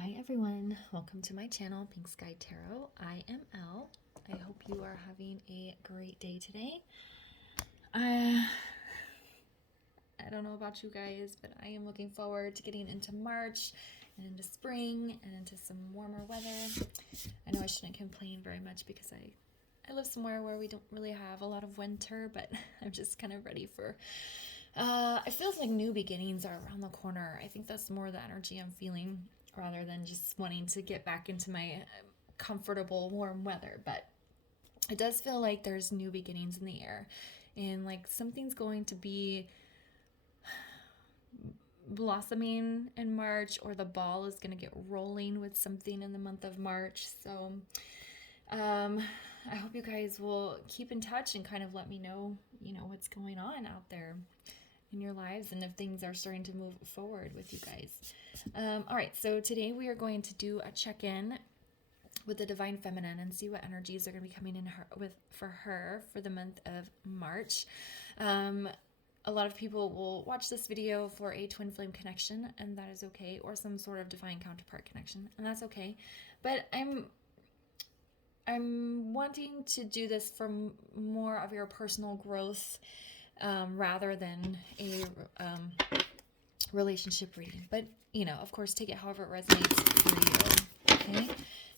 Hi everyone, welcome to my channel, Pink Sky Tarot. I am Elle. I hope you are having a great day today. I don't know about you guys, but I am looking forward to getting into March and into spring and into some warmer weather. I know I shouldn't complain very much because I live somewhere where we don't really have a lot of winter, but I'm just kind of ready for it feels like new beginnings are around the corner. I think that's more the energy I'm feeling rather than just wanting to get back into my comfortable warm weather. But it does feel like there's new beginnings in the air, and like something's going to be blossoming in March, or the ball is going to get rolling with something in the month of March. So I hope you guys will keep in touch and kind of let me know, what's going on out there in your lives and if things are starting to move forward with you guys. All right, so today we are going to do a check-in with the Divine Feminine and see what energies are going to be coming in for her for the month of March. A lot of people will watch this video for a twin flame connection, and that is okay, or some sort of divine counterpart connection, and that's okay. But I'm wanting to do this for more of your personal growth rather than a relationship reading. But, of course, take it however it resonates for you. Okay,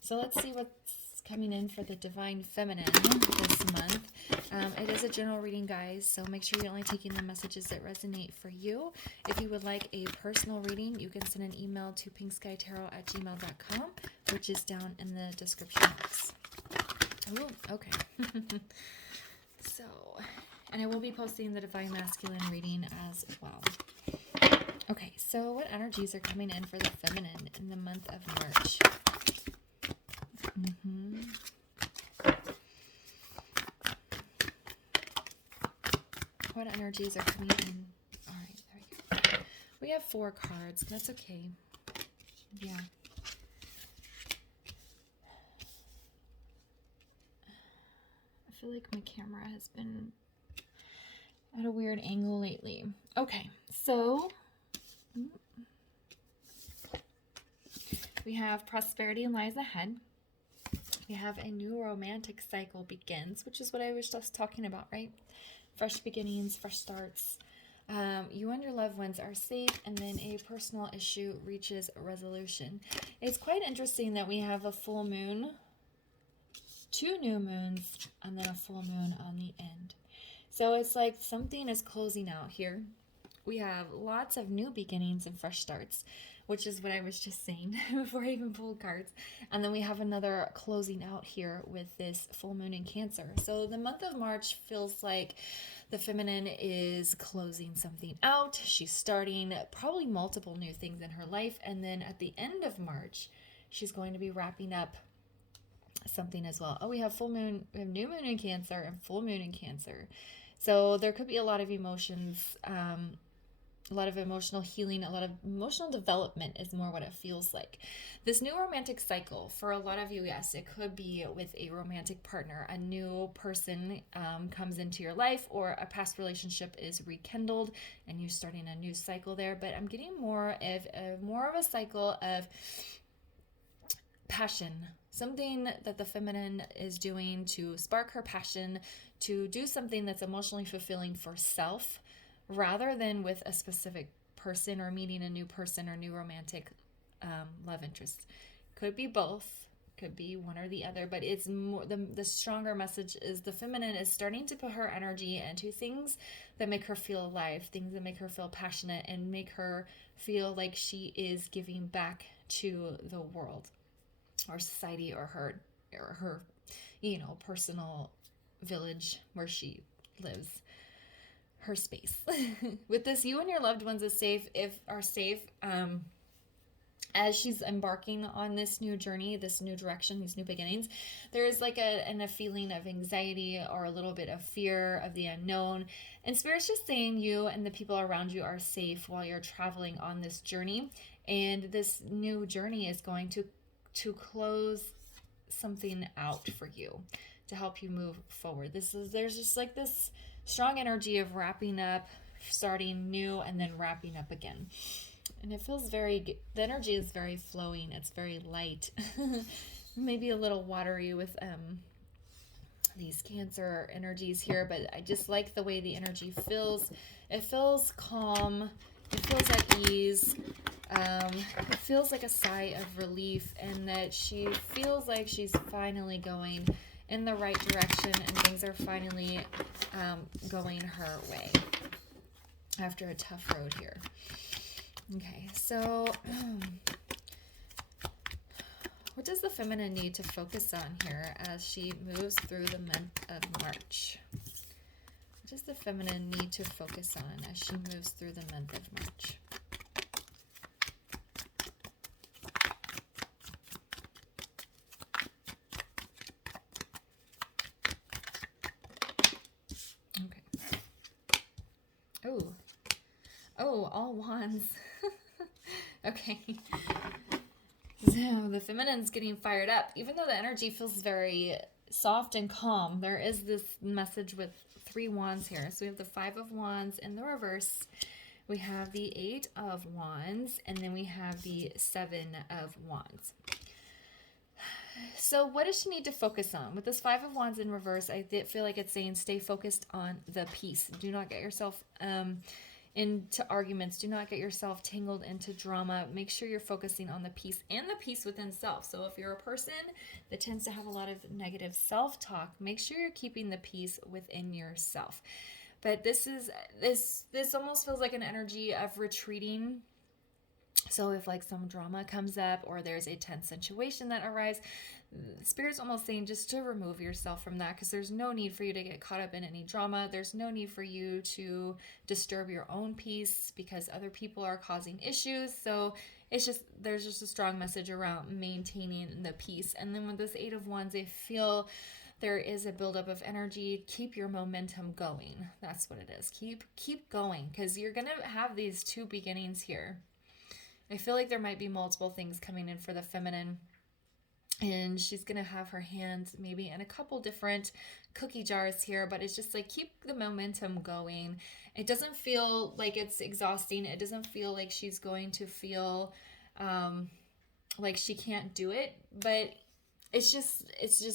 so let's see what's coming in for the Divine Feminine this month. It is a general reading, guys, so make sure you're only taking the messages that resonate for you. If you would like a personal reading, you can send an email to pinkskytarot@gmail.com, which is down in the description box. Oh, okay. So, and I will be posting the Divine Masculine reading as well. Okay, so what energies are coming in for the feminine in the month of March? What energies are coming in? All right, there we go. We have 4 cards. That's okay. Yeah. I feel like my camera has been at a weird angle lately. Okay, so we have prosperity lies ahead. We have a new romantic cycle begins, which is what I was just talking about, right? Fresh beginnings, fresh starts. You and your loved ones are safe, and then a personal issue reaches a resolution. It's quite interesting that we have a full moon, 2 new moons, and then a full moon on the end. So it's like something is closing out here. We have lots of new beginnings and fresh starts, which is what I was just saying before I even pulled cards. And then we have another closing out here with this full moon in Cancer. So the month of March feels like the feminine is closing something out. She's starting probably multiple new things in her life. And then at the end of March, she's going to be wrapping up something as well. Oh, we have full moon, we have new moon in Cancer and full moon in Cancer. So there could be a lot of emotions, a lot of emotional healing, a lot of emotional development is more what it feels like. This new romantic cycle, for a lot of you, yes, it could be with a romantic partner. A new person comes into your life, or a past relationship is rekindled and you're starting a new cycle there. But I'm getting more of a cycle of passion, something that the feminine is doing to spark her passion, to do something that's emotionally fulfilling for self, rather than with a specific person or meeting a new person or new romantic love interest. Could be both, could be one or the other, but it's more, the stronger message is the feminine is starting to put her energy into things that make her feel alive, things that make her feel passionate and make her feel like she is giving back to the world or society or her personal village where she lives, her space. With this, you and your loved ones are safe as she's embarking on this new journey, this new direction, these new beginnings. There is like a feeling of anxiety or a little bit of fear of the unknown, and Spirit's just saying you and the people around you are safe while you're traveling on this journey. And this new journey is going to close something out for you to help you move forward. There's just like this strong energy of wrapping up, starting new, and then wrapping up again. And it feels very, the energy is very flowing. It's very light. Maybe a little watery with these Cancer energies here, but I just like the way the energy feels. It feels calm. It feels at ease. It feels like a sigh of relief, and that she feels like she's finally going in the right direction, and things are finally going her way after a tough road here. Okay, so what does the feminine need to focus on here as she moves through the month of March? What does the feminine need to focus on as she moves through the month of March? Okay. Oh, all wands. Okay. So the feminine's getting fired up. Even though the energy feels very soft and calm, there is this message with 3 wands here. So we have the 5 of wands in the reverse. We have the 8 of wands, and then we have the 7 of wands. So what does she need to focus on? With this 5 of wands in reverse, I feel like it's saying stay focused on the peace. Do not get yourself into arguments. Do not get yourself tangled into drama. Make sure you're focusing on the peace and the peace within self. So if you're a person that tends to have a lot of negative self-talk, make sure you're keeping the peace within yourself. But this almost feels like an energy of retreating. So if like some drama comes up or there's a tense situation that arises, Spirit's almost saying just to remove yourself from that, because there's no need for you to get caught up in any drama. There's no need for you to disturb your own peace because other people are causing issues. So there's just a strong message around maintaining the peace. And then with this 8 of wands, I feel there is a buildup of energy. Keep your momentum going. That's what it is. Keep going, because you're going to have these 2 beginnings here. I feel like there might be multiple things coming in for the feminine, and she's going to have her hands maybe in a couple different cookie jars here, but it's just like keep the momentum going. It doesn't feel like it's exhausting. It doesn't feel like she's going to feel like she can't do it, but it's just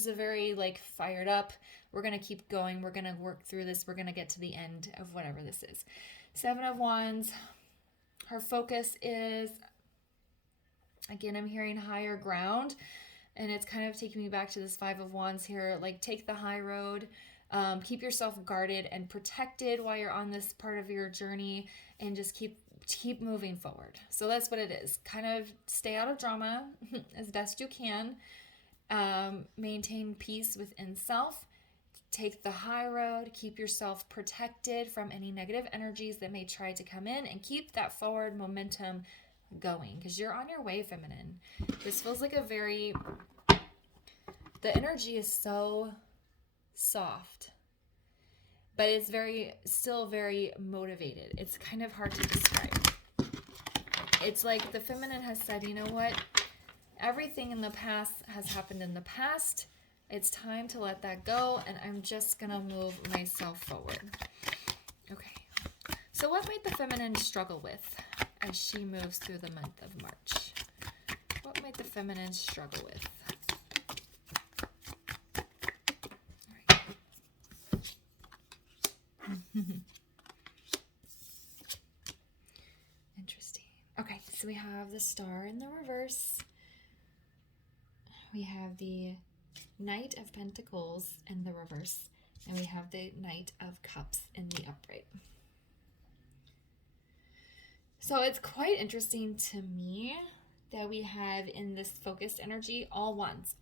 a very like fired up. We're going to keep going. We're going to work through this. We're going to get to the end of whatever this is. 7 of wands. Her focus is, again, I'm hearing higher ground, and it's kind of taking me back to this 5 of wands here. Like, take the high road, keep yourself guarded and protected while you're on this part of your journey, and just keep moving forward. So that's what it is. Kind of stay out of drama as best you can. Maintain peace within self. Take the high road, keep yourself protected from any negative energies that may try to come in, and keep that forward momentum going, because you're on your way, feminine. This feels like the energy is so soft, but it's still very motivated. It's kind of hard to describe. It's like the feminine has said, you know what? Everything in the past has happened in the past. It's time to let that go, and I'm just going to move myself forward. Okay. So what might the feminine struggle with as she moves through the month of March? What might the feminine struggle with? All right. Interesting. Okay, so we have the Star in the reverse. We have the Knight of Pentacles in the reverse, and we have the Knight of Cups in the upright. So it's quite interesting to me that we have in this focused energy all wands.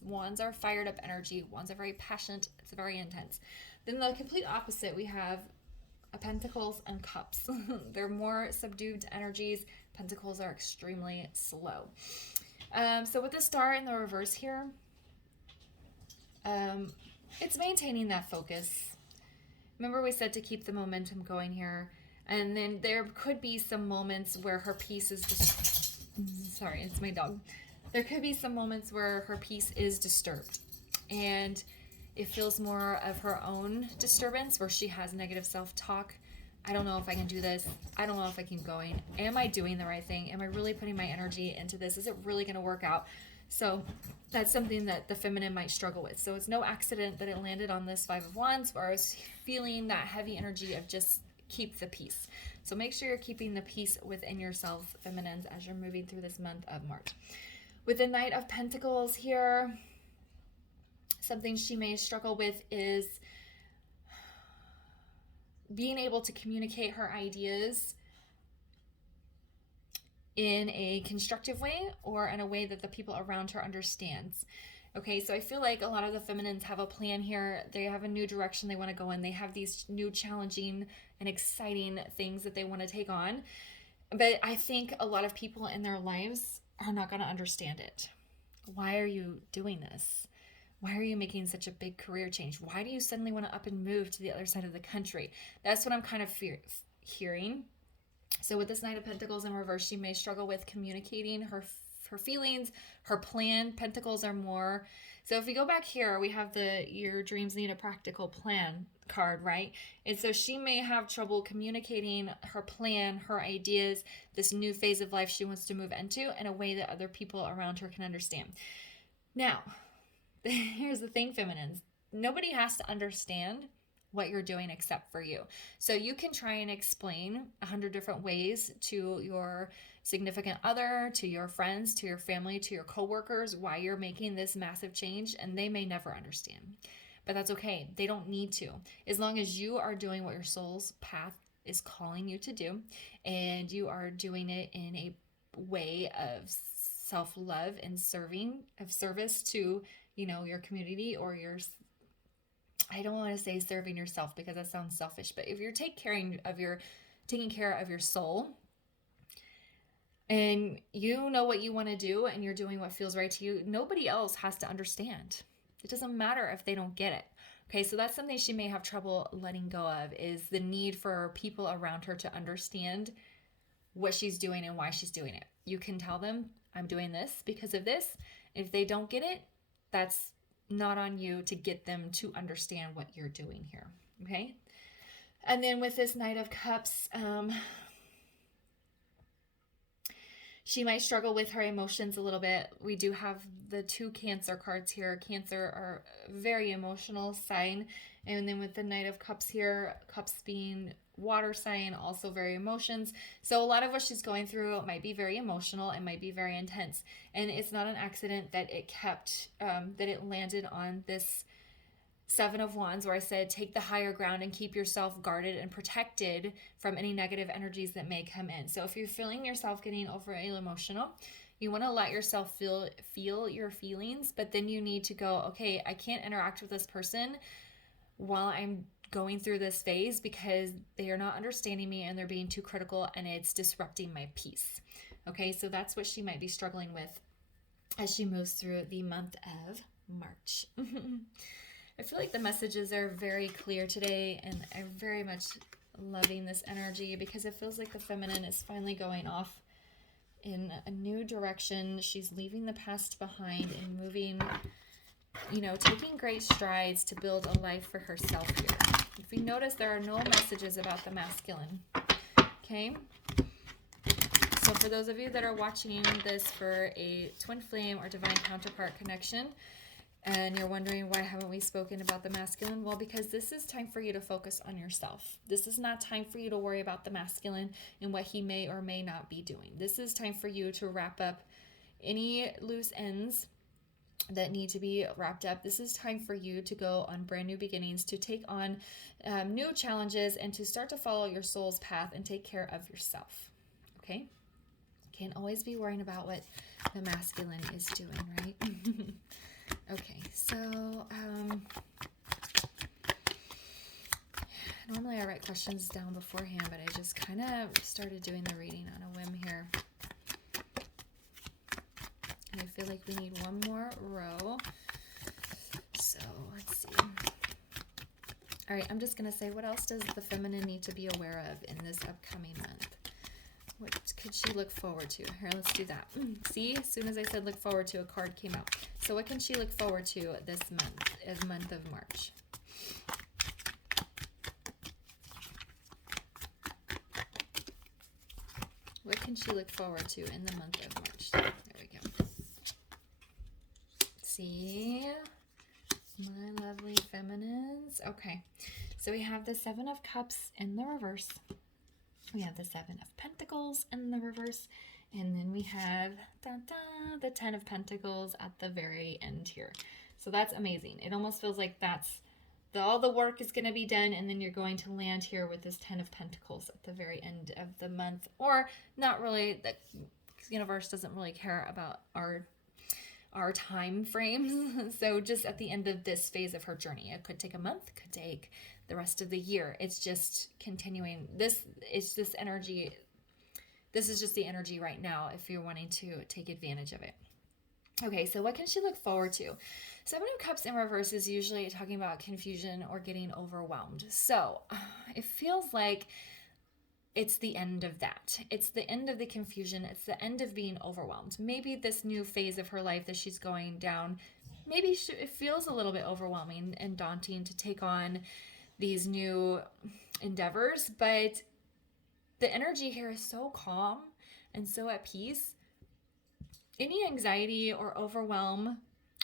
Wands are fired up energy. Wands are very passionate. It's very intense. Then the complete opposite, we have Pentacles and Cups. They're more subdued energies. Pentacles are extremely slow. So with the Star in the reverse here, it's maintaining that focus. Remember we said to keep the momentum going here, and then there could be some moments where her peace is just sorry, it's my dog. There could be some moments where her peace is disturbed, and it feels more of her own disturbance, where she has negative self-talk I don't know if I can do this. I don't know if I keep going. Am I doing the right thing? Am I really putting my energy into this? Is it really going to work out? So that's something that the feminine might struggle with. So it's no accident that it landed on this Five of Wands, where I was feeling that heavy energy of just keep the peace. So make sure you're keeping the peace within yourself, feminines, as you're moving through this month of March. With the Knight of Pentacles here, something she may struggle with is being able to communicate her ideas in a constructive way or in a way that the people around her understands. Okay, so I feel like a lot of the feminines have a plan here. They have a new direction they want to go in. They have these new challenging and exciting things that they want to take on. But I think a lot of people in their lives are not going to understand it. Why are you doing this? Why are you making such a big career change? Why do you suddenly want to up and move to the other side of the country? That's what I'm kind of hearing. So with this Knight of Pentacles in reverse, she may struggle with communicating her feelings, her plan. Pentacles are more. So if we go back here, we have the Your Dreams Need a Practical Plan card, right? And so she may have trouble communicating her plan, her ideas, this new phase of life she wants to move into in a way that other people around her can understand. Now, here's the thing, feminines. Nobody has to understand what you're doing except for you. So you can try and explain 100 different ways to your significant other, to your friends, to your family, to your coworkers, why you're making this massive change, and they may never understand. But that's okay. They don't need to. As long as you are doing what your soul's path is calling you to do, and you are doing it in a way of self-love and service to, your community or your, I don't want to say serving yourself because that sounds selfish, but if you're taking care of your soul, and you know what you want to do and you're doing what feels right to you, nobody else has to understand. It doesn't matter if they don't get it. Okay, so that's something she may have trouble letting go of, is the need for people around her to understand what she's doing and why she's doing it. You can tell them, I'm doing this because of this. If they don't get it, that's not on you to get them to understand what you're doing here. Okay? And then with this Knight of Cups, she might struggle with her emotions a little bit. We do have the two Cancer cards here. Cancer are a very emotional sign. And then with the Knight of Cups here, Cups being water sign, also very emotions. So a lot of what she's going through might be very emotional and might be very intense. And it's not an accident that it landed on this Seven of Wands, where I said take the higher ground and keep yourself guarded and protected from any negative energies that may come in. So if you're feeling yourself getting overly emotional, you want to let yourself feel your feelings, but then you need to go, okay, I can't interact with this person while I'm going through this phase because they are not understanding me and they're being too critical and it's disrupting my peace. Okay, so that's what she might be struggling with as she moves through the month of March. I feel like the messages are very clear today, and I'm very much loving this energy because it feels like the feminine is finally going off in a new direction. She's leaving the past behind and moving, taking great strides to build a life for herself here. If you notice, there are no messages about the masculine. Okay? So for those of you that are watching this for a twin flame or divine counterpart connection, and you're wondering, why haven't we spoken about the masculine? Well, because this is time for you to focus on yourself. This is not time for you to worry about the masculine and what he may or may not be doing. This is time for you to wrap up any loose ends that need to be wrapped up. This is time for you to go on brand new beginnings, to take on new challenges, and to start to follow your soul's path and take care of yourself. Okay? Can't always be worrying about what the masculine is doing, right? Okay, so normally I write questions down beforehand, but I just kind of started doing the reading on a whim here. And I feel like we need one more row. So let's see. All right, I'm just going to say, what else does the feminine need to be aware of in this upcoming month? What could she look forward to? Here, let's do that. See, as soon as I said look forward to, a card came out. So what can she look forward to this month, as month of March? What can she look forward to in the month of March? There we go. See, my lovely feminines. Okay, so we have the Seven of Cups in the reverse. We have the Seven of Pentacles in the reverse. And then we have the Ten of Pentacles at the very end here. So that's amazing. It almost feels like that's all the work is going to be done, and then you're going to land here with this Ten of Pentacles at the very end of the month. Or not really. The universe doesn't really care about our time frames. So just at the end of this phase of her journey, it could take a month, could take the rest of the year. It's just continuing. This is this energy. This is just the energy right now if you're wanting to take advantage of it. Okay, so what can she look forward to? Seven of Cups in reverse is usually talking about confusion or getting overwhelmed. So it feels like it's the end of that. It's the end of the confusion. It's the end of being overwhelmed. Maybe this new phase of her life that she's going down, maybe it feels a little bit overwhelming and daunting to take on these new endeavors, but the energy here is so calm and so at peace. Any anxiety or overwhelm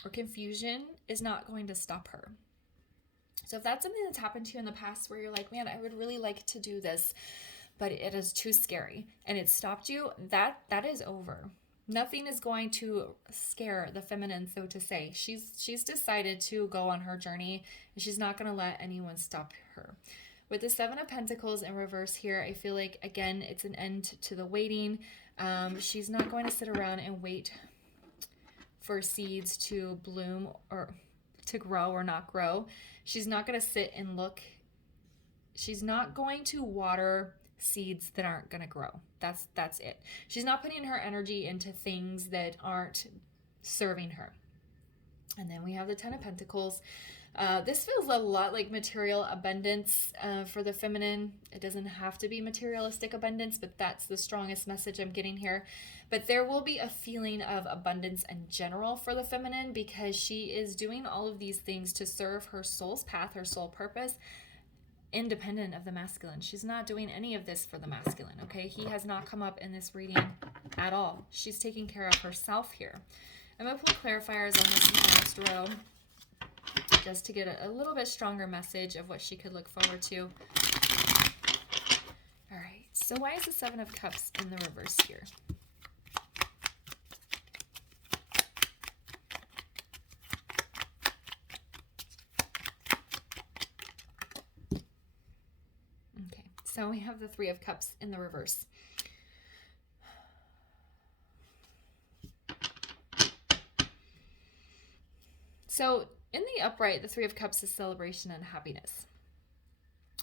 or confusion is not going to stop her. So if that's something that's happened to you in the past where you're like, man, I would really like to do this, but it is too scary and it stopped you, that is over. Nothing is going to scare the feminine, so to say. She's decided to go on her journey, and she's not going to let anyone stop her. With the Seven of Pentacles in reverse here, I feel like, again, it's an end to the waiting. She's not going to sit around and wait for seeds to bloom or to grow or not grow. She's not going to sit and look. She's not going to water seeds that aren't going to grow. That's it. She's not putting her energy into things that aren't serving her. And then we have the Ten of Pentacles. This feels a lot like material abundance for the feminine. It doesn't have to be materialistic abundance, but that's the strongest message I'm getting here. But there will be a feeling of abundance in general for the feminine because she is doing all of these things to serve her soul's path, her soul purpose, independent of the masculine. She's not doing any of this for the masculine, okay? He has not come up in this reading at all. She's taking care of herself here. I'm going to pull clarifiers on this next row, just to get a little bit stronger message of what she could look forward to. All right, so why is the Seven of Cups in the reverse here? Okay, so we have the Three of Cups in the reverse. So in the upright, the Three of Cups is celebration and happiness.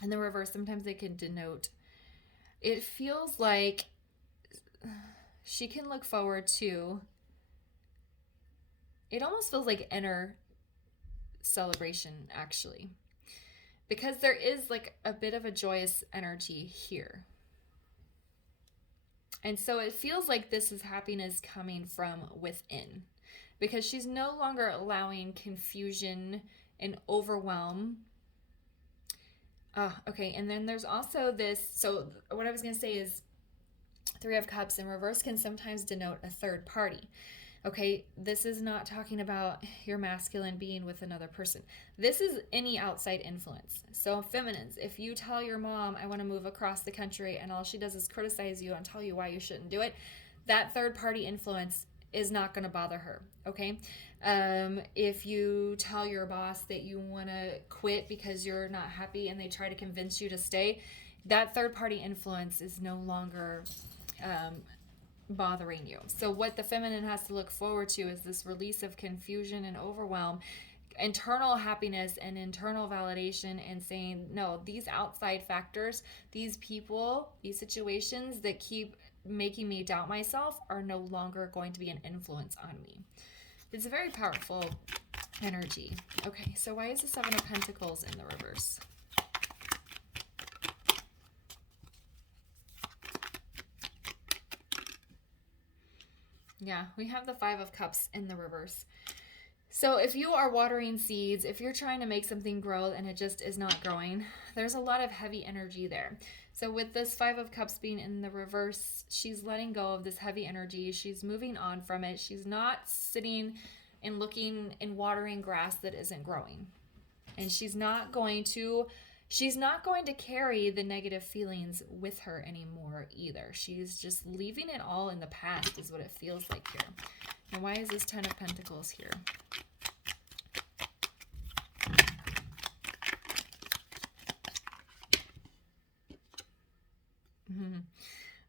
In the reverse, sometimes they can denote, it feels like she can look forward to, it almost feels like inner celebration, actually. Because there is like a bit of a joyous energy here. And so it feels like this is happiness coming from within. Because she's no longer allowing confusion and overwhelm. Okay, and then there's also this, so what I was going to say is Three of Cups in reverse can sometimes denote a third party. Okay, this is not talking about your masculine being with another person. This is any outside influence. So feminines, if you tell your mom, I want to move across the country, and all she does is criticize you and tell you why you shouldn't do it, that third party influence is not going to bother her, okay? If you tell your boss that you want to quit because you're not happy and they try to convince you to stay, that third-party influence is no longer bothering you. So what the feminine has to look forward to is this release of confusion and overwhelm, internal happiness and internal validation, and saying, no, these outside factors, these people, these situations that keep making me doubt myself are no longer going to be an influence on me. It's a very powerful energy. Okay, so why is the Seven of Pentacles in the reverse? Yeah, we have the Five of Cups in the reverse. So if you are watering seeds, if you're trying to make something grow and it just is not growing, there's a lot of heavy energy there. So with this Five of Cups being in the reverse, she's letting go of this heavy energy. She's moving on from it. She's not sitting and looking and watering grass that isn't growing. And she's not going to carry the negative feelings with her anymore either. She's just leaving it all in the past is what it feels like here. And why is this Ten of Pentacles here?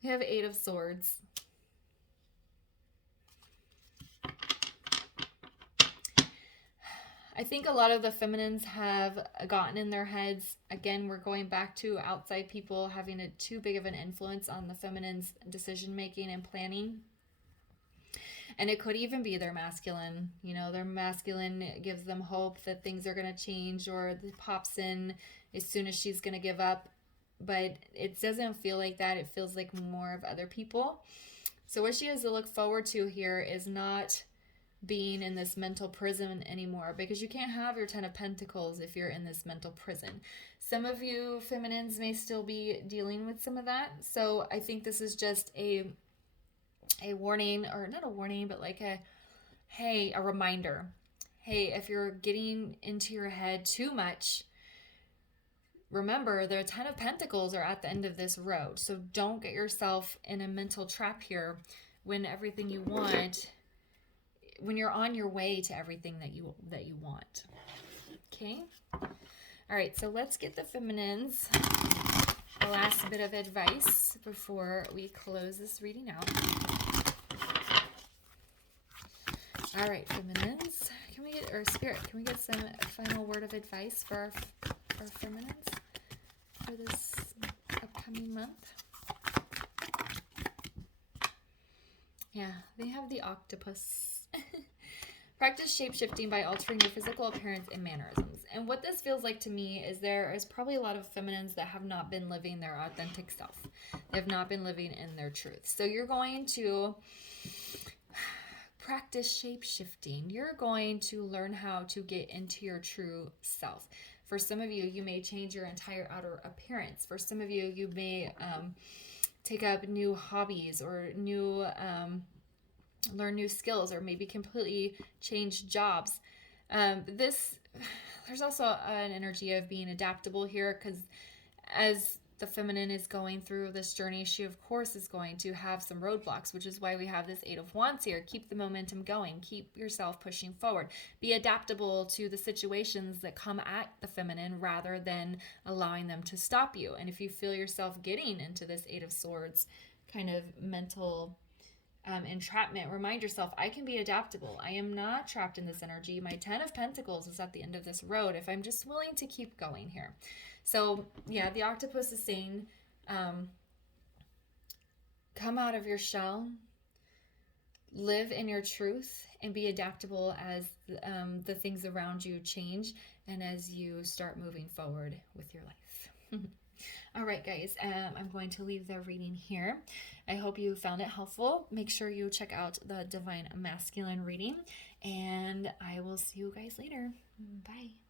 We have Eight of Swords. I think a lot of the feminines have gotten in their heads. Again, we're going back to outside people having too big of an influence on the feminine's decision making and planning. And it could even be their masculine. You know, their masculine gives them hope that things are going to change, or it pops in as soon as she's going to give up. But it doesn't feel like that. It feels like more of other people. So what she has to look forward to here is not being in this mental prison anymore, because you can't have your Ten of Pentacles if you're in this mental prison. Some of you feminines may still be dealing with some of that. So I think this is just a warning, or not a warning, but like a reminder. Hey, if you're getting into your head too much, remember the Ten of Pentacles are at the end of this road. So don't get yourself in a mental trap here when everything you want, when you're on your way to everything that you want. Okay? All right, so let's get the feminines the last bit of advice before we close this reading out. All right, feminines, can we get, or spirit, can we get some final word of advice for our feminines for this upcoming month? Yeah, they have the octopus. Practice shape-shifting by altering your physical appearance and mannerisms. And what this feels like to me is there is probably a lot of feminines that have not been living their authentic self. They have not been living in their truth. So you're going to practice shape-shifting. You're going to learn how to get into your true self. For some of you, you may change your entire outer appearance. For some of you, you may take up new hobbies or learn new skills, or maybe completely change jobs. There's also an energy of being adaptable here, because as the feminine is going through this journey, she of course is going to have some roadblocks, which is why we have this Eight of Wands here. Keep the momentum going. Keep yourself pushing forward. Be adaptable to the situations that come at the feminine rather than allowing them to stop you. And if you feel yourself getting into this Eight of Swords kind of mental entrapment, remind yourself, I can be adaptable. I am not trapped in this energy. My Ten of Pentacles is at the end of this road if I'm just willing to keep going here. So yeah, the octopus is saying, come out of your shell, live in your truth, and be adaptable as the things around you change and as you start moving forward with your life. All right, guys, I'm going to leave the reading here. I hope you found it helpful. Make sure you check out the Divine Masculine reading, and I will see you guys later. Bye.